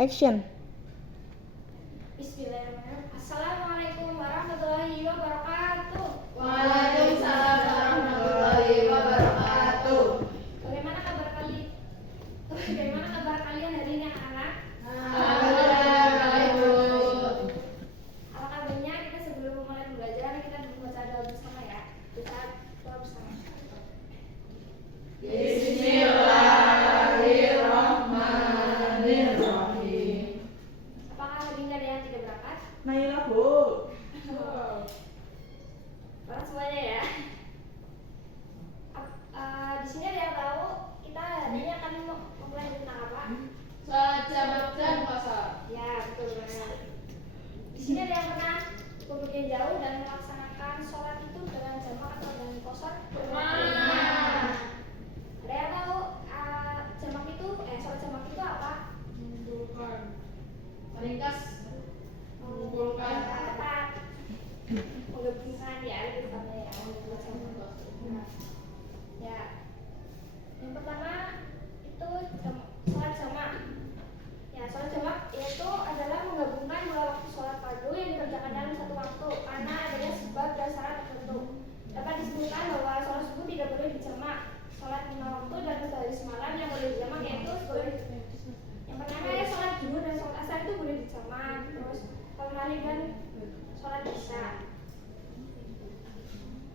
Action. Bismillahirrahmanirrahim. Assalamualaikum warahmatullahi wabarakatuh. Waalaikumsalam warahmatullahi wabarakatuh. Bagaimana kabar kalian hari ini anak-anak? Alhamdulillah, Ibu. Apa kabarnya? Kita sebelum mulai pembelajaran kita baca doa bersama ya. Kita doa bersama. Bismillahirrahmanirrahim. Apakah hari ini ada yang tidak berangkat? Naila, Bu. Orang semuanya ya. Di sini ada yang tahu kita hari ini akan memulai tentang apa? Salat jamak dan puasa. Ya, betul banget. Di sini ada yang pernah bepergian jauh dan melaksanakan sholat itu dengan jamak atau dengan qashar? Pernah. Ada yang tahu jamak itu, sholat jamak itu apa? Mengumpulkan. Meringkas. Mengumpulkan. Tepat. Menggabungkan ya, lebih tepatnya ya, menggabungkan. Ya. Yang pertama itu sholat jamak. Ya, sholat jamak yaitu adalah menggabungkan dua waktu sholat fardu yang dikerjakan dalam satu waktu karena adanya sebab dan syarat tertentu. Dapat disebutkan bahwa sholat subuh tidak boleh dijamak. Sholat 5 waktu dan sehari semalam yang boleh dijamak yaitu yang pertama ya sholat zuhur dan sholat asar itu boleh dijamak. Terus sholat maghrib dan sholat isya.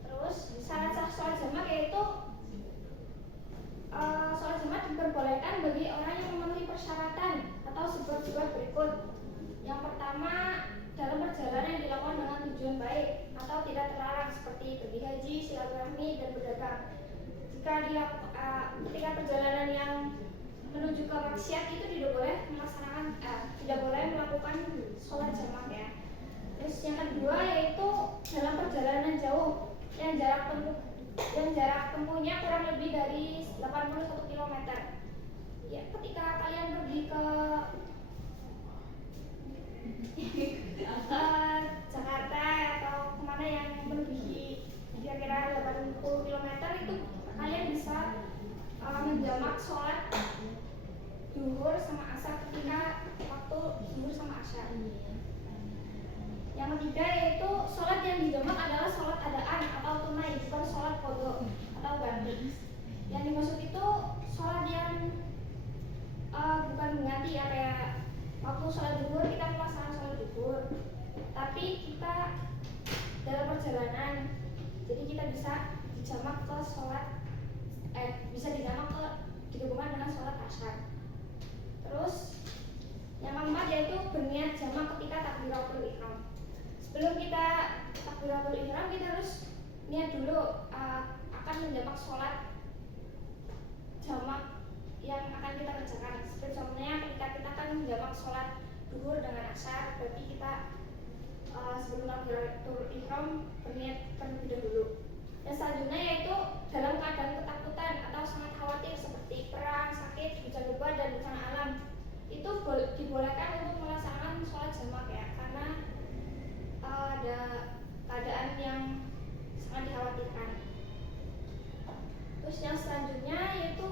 Terus syarat sah sholat jamak yaitu sholat jamak diperbolehkan bagi orang yang memenuhi persyaratan atau sebab-sebab berikut. Yang pertama, dalam perjalanan yang dilakukan dengan tujuan baik atau tidak terlarang seperti pergi haji, silaturahmi, dan berdagang. Ketika perjalanan yang menuju ke maksiat itu tidak boleh melakukan sholat jamak ya. Terus yang kedua yaitu dalam perjalanan jauh yang jarak tempuhnya kurang lebih dari 81 km. Ya, ketika kalian pergi ke Jakarta atau kemana yang melebihi kira-kira 80 km itu kalian bisa menjamak sholat zuhur sama asar ketika waktu zuhur sama asar. Yang ketiga yaitu sholat yang dijamak adalah sholat adaan atau tunai, bukan sholat qadha atau ganti. Yang dimaksud itu sholat yang bukan mengganti ya, kayak waktu sholat zuhur kita melaksanakan sholat zuhur, tapi kita dalam perjalanan, jadi kita bisa dijamak ke sholat digabungkan dengan sholat asar. Terus yang keempat yaitu berniat jamak ketika takbiratul ihram. Sebelum kita takbiratul ihram kita harus niat dulu akan menjamak sholat jamak yang akan kita kerjakan. Seperti contohnya ketika kita akan menjamak sholat zuhur dengan asar, berarti kita sebelum takbiratul ihram berniat terlebih dahulu. Dan selanjutnya yaitu dalam keadaan ketakutan atau sangat khawatir seperti perang, sakit, hujan lebat, dan bencana alam, itu dibolehkan untuk melaksanakan sholat jamak ya, karena ada keadaan yang sangat dikhawatirkan. Terus yang selanjutnya yaitu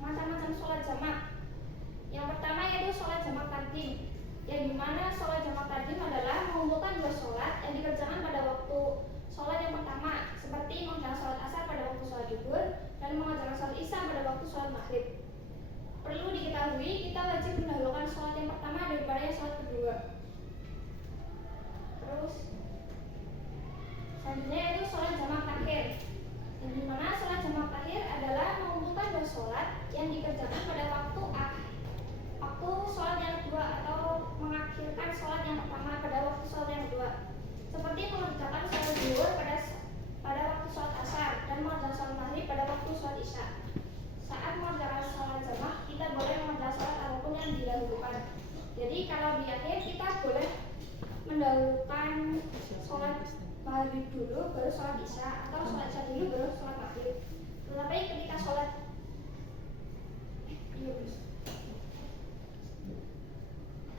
macam-macam sholat jamak. Yang pertama yaitu sholat jamak takdim, yang dimana sholat jamak takdim adalah mengumpulkan dua sholat yang dikerjakan pada waktu sholat yang pertama, seperti mengerjakan sholat asar pada waktu sholat zuhur dan mengerjakan sholat isya pada waktu sholat maghrib. Perlu diketahui kita wajib mendahulukan sholat yang pertama daripada yang sholat kedua. Terus selanjutnya yaitu sholat jamak takhir, yang dimana sholat jamak takhir adalah mengumpulkan dua sholat yang dikerjakan pada waktu sholat yang kedua atau mengakhirkan sholat yang pertama pada waktu sholat yang kedua, seperti mengerjakan sholat zuhur pada waktu sholat asar dan mengerjakan sholat maghrib pada waktu sholat isya. Saat mengerjakan sholat jamak kita boleh mengerjakan sholat apapun yang didahulukan. Jadi kalau di akhir kita boleh mendahulukan sholat maghrib dulu baru sholat isya, atau sholat isya dulu baru sholat maghrib. Tetapi ketika sholat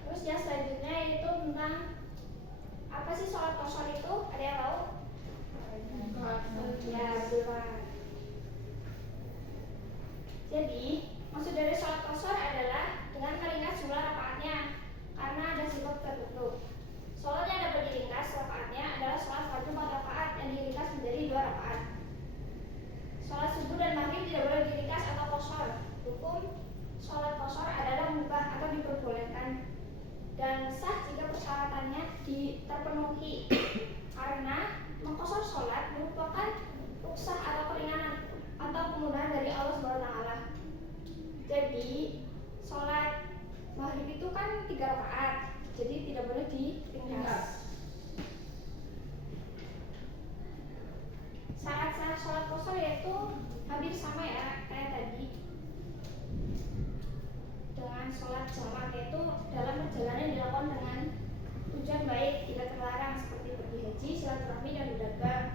terus yang selanjutnya yaitu tentang apa sih sholat qashar itu? Ada yang tahu? Ya, betul banget. Jadi maksud dari sholat qashar adalah dengan meringkas jumlah rakaatnya. terpenuhi karena mengqashar sholat merupakan rukhsah atau keringanan atau kemudahan dari Allah SWT. Jadi sholat maghrib itu kan 3 rakaat, jadi tidak boleh diringkas. Syarat-syarat sholat qashar yaitu hampir sama ya kayak tadi dengan sholat jamak, yaitu dalam perjalanan yang dilakukan dengan tujuan baik, tidak terlarang seperti pergi haji, silaturahmi, dan berdagang.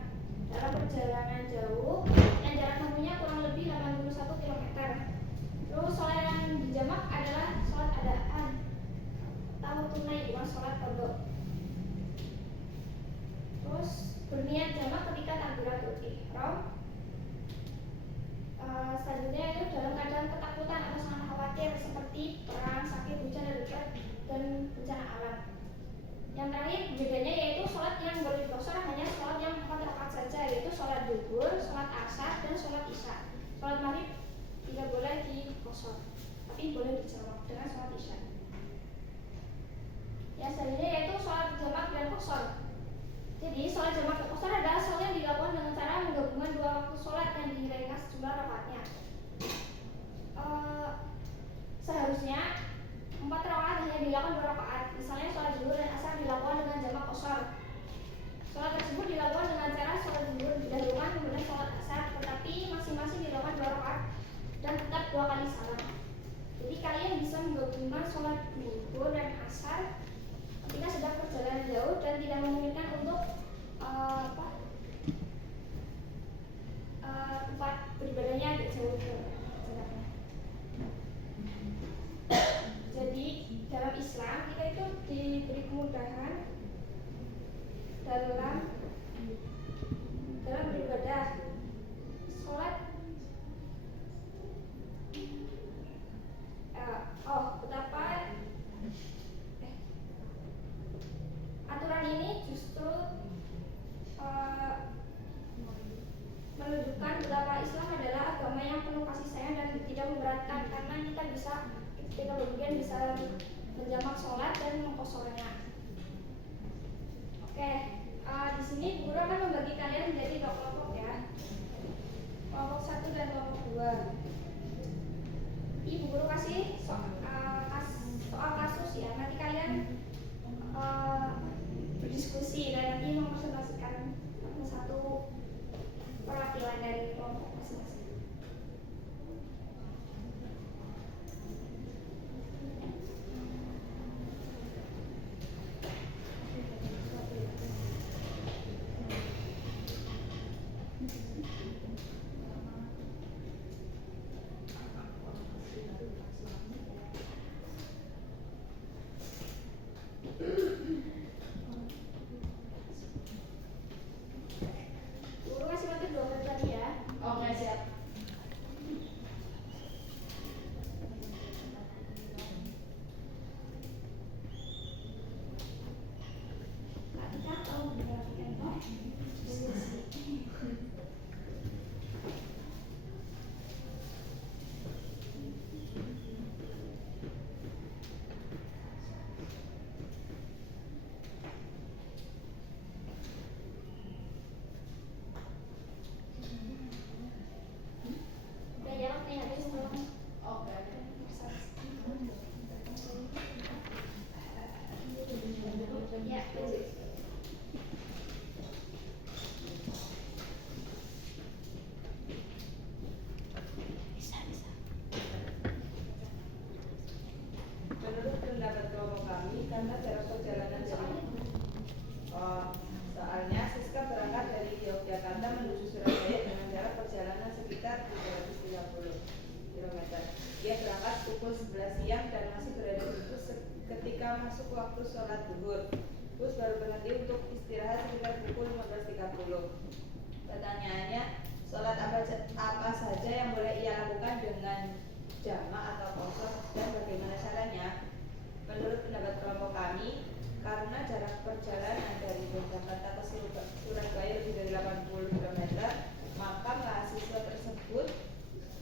Dalam perjalanan jauh yang jarak tempuhnya kurang lebih 81 km. Terus sholat yang dijamak adalah sholat adaan atau tunai, bukan sholat qadha. Terus berniat jamak ketika takbiratul ihram. Selanjutnya itu dalam keadaan ketakutan atau sangat khawatir seperti perang, sakit, hujan, dan bencana alam. Yang terakhir bedanya yaitu sholat yang boleh diqashar hanya sholat yang 4 rakaat saja, yaitu sholat zuhur, sholat asar, dan sholat isya. Sholat maghrib tidak boleh diqashar, tapi boleh dijamak dengan sholat isya. Yang selanjutnya yaitu sholat jamak dan qashar. Jadi sholat jamak dan qashar adalah sholat yang dilakukan dengan cara menggabungkan 2 waktu sholat yang diringkas jumlah rakaatnya. Seharusnya 4 rakaat hanya dilakukan 2 rakaat. Misalnya sholat zuhur dan asar dilakukan dengan jamak qashar. Sholat tersebut dilakukan dengan cara sholat zuhur didahulukan kemudian sholat asar, tetapi masing-masing dilakukan 2 rakaat dan tetap 2 kali salam. Jadi kalian bisa menggabungkan sholat zuhur dan asar ketika sedang perjalanan jauh dan tidak memungkinkan untuk tempat beribadahnya agak jauh jaraknya. Jadi dalam Islam kita itu diberi kemudahan dalam beribadah. Sholat betapa aturan ini justru menunjukkan betapa Islam adalah agama yang penuh kasih sayang dan tidak memberatkan, karena kita bisa ketika berpergian bisa menjamak sholat dan mengqasharnya. Oke, di sini guru akan membagi kalian menjadi 2 kelompok ya. Kelompok 1 dan kelompok 2. Ibu guru kasih soal kasus ya. Nanti kalian berdiskusi dan nanti mempresentasikan satu perwakilan dari kelompok masing-masing. Guru kasih materi 2 kali tadi ya. Oke, siap. Kita tahu mendengarkan diskusi. Udah jawab nih, habis tolong. Oke. Ya, lanjut. Menurut pendapat kelompok kami, karena jarak perjalanan soalnya Siska berangkat dari Yogyakarta menuju Surabaya dengan jarak perjalanan sekitar 330 km. Dia berangkat pukul 11 siang dan masih berada di bus ketika masuk waktu sholat zuhur. Bus baru berhenti untuk istirahat sekitar pukul 15.30. Pertanyaannya, sholat apa saja yang boleh ia lakukan dengan jamak atau qashar dan bagaimana caranya? Menurut pendapat kelompok kami, karena jarak perjalanan dari Yogyakarta ke Surabaya lebih dari 80 km, maka mahasiswa tersebut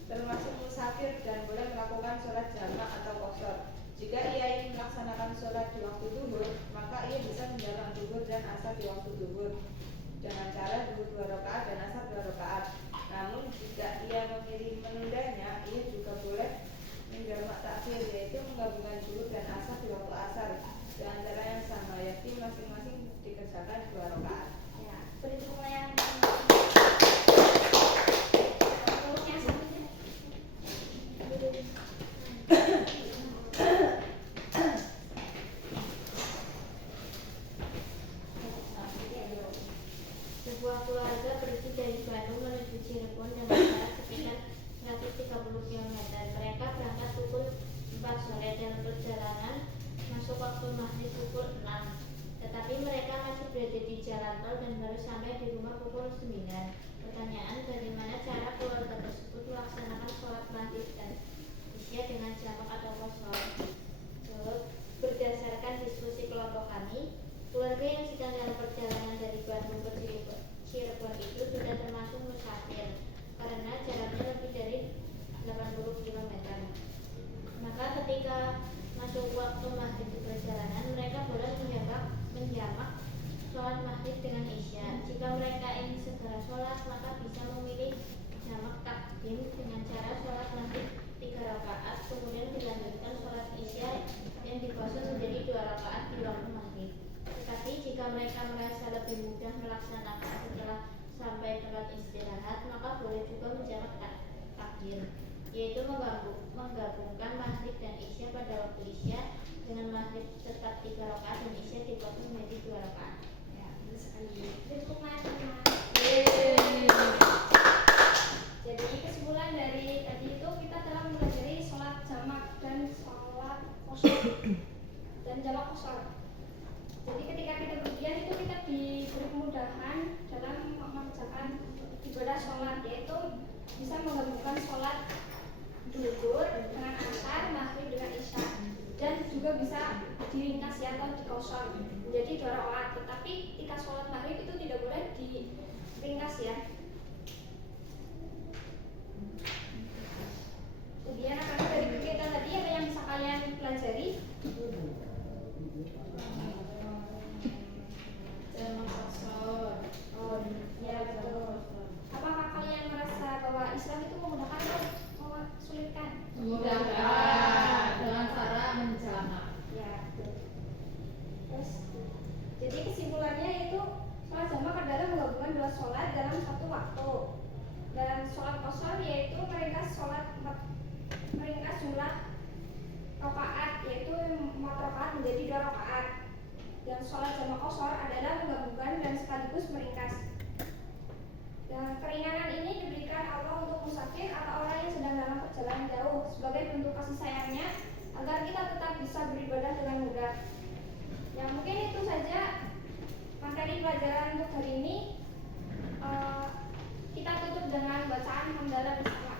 termasuk musafir dan boleh melakukan sholat jamak atau qashar. Jika ia ingin melaksanakan melaksanakan sholat di waktu zuhur, maka ia bisa menjamak zuhur dan asar di waktu zuhur dengan cara zuhur 2 rakaat dan asar 2 rakaat. Namun jika ia memilih menundanya, ia juga boleh menjamak takhir, yaitu menggabungkan zuhur dan asar di waktu asar dengan cara yang sama, yakni masing-masing dikerjakan 2 rakaat. Ya, berikutnya yang urutnya selanjutnya. Sebuah keluarga pergi dari Bandung menuju Cirebon dengan jarak sekitar 130 km. Mereka berangkat pukul 4 sore dan perjalanan masuk waktu maghrib pukul 6. Tetapi mereka masih berada di jalan tol dan baru sampai di rumah pukul 9. Pertanyaan, bagaimana cara keluarga tersebut melaksanakan sholat maghrib dan isya dengan jamak atau qashar? Jawab, berdasarkan diskusi kelompok kami, keluarga yang sedang dalam perjalanan dari Bandung ke Cirebon itu sudah termasuk musafir karena jaraknya lebih dari 80 km. Maka ketika masuk waktu maghrib di perjalanan, mereka boleh menjamak sholat maghrib dengan isya. Jika mereka ingin segera sholat, maka bisa memilih jamak takdim dengan cara sholat maghrib 3 rakaat, kemudian dilanjutkan sholat isya yang dikosong menjadi 2 rakaat di waktu maghrib. Tetapi jika mereka merasa lebih mudah melaksanakan setelah sampai tempat istirahat, maka boleh juga menjamak takdim, yaitu menggabungkan maghrib dan isya pada waktu isya dengan maghrib tetap 3 rakaat dan isya dipotong menjadi 2 rakaat. Ya, betul sekali. Berikutnya teman. Jadi kesimpulan dari tadi itu kita telah mempelajari sholat jamak dan sholat qashar dan jamak qashar. Jadi ketika kita bepergian itu kita diberi kemudahan dalam mengerjakan ibadah sholat, yaitu bisa menggabungkan sholat zuhur dengan asar, maghrib dengan isya, dan juga bisa diringkas ya atau dikosor menjadi 2 rakaat. Tetapi ketika sholat maghrib itu tidak boleh diringkas ya. Kemudian karena dari kegiatan tadi apa yang bisa kalian pelajari? Jamak qashar. Oh, ya betul. Apakah kalian merasa bahwa Islam itu memudahkan atau memsulitkan? Memudahkan dengan cara menjamak. Ya, betul. Terus, jadi kesimpulannya itu sholat jamak adalah menggabungkan 2 sholat dalam satu waktu. Dan sholat qashar yaitu meringkas jumlah rakaat, yaitu 4 rakaat menjadi 2 rakaat. Dan sholat jamak qashar adalah menggabungkan dan sekaligus meringkas. Dan keringanan ini diberikan Allah untuk musafir atau orang yang sedang dalam perjalanan jauh sebagai bentuk kasih sayangnya agar kita tetap bisa beribadah dengan mudah. Ya, mungkin itu saja materi pelajaran untuk hari ini. Kita tutup dengan bacaan hamdalah bersama.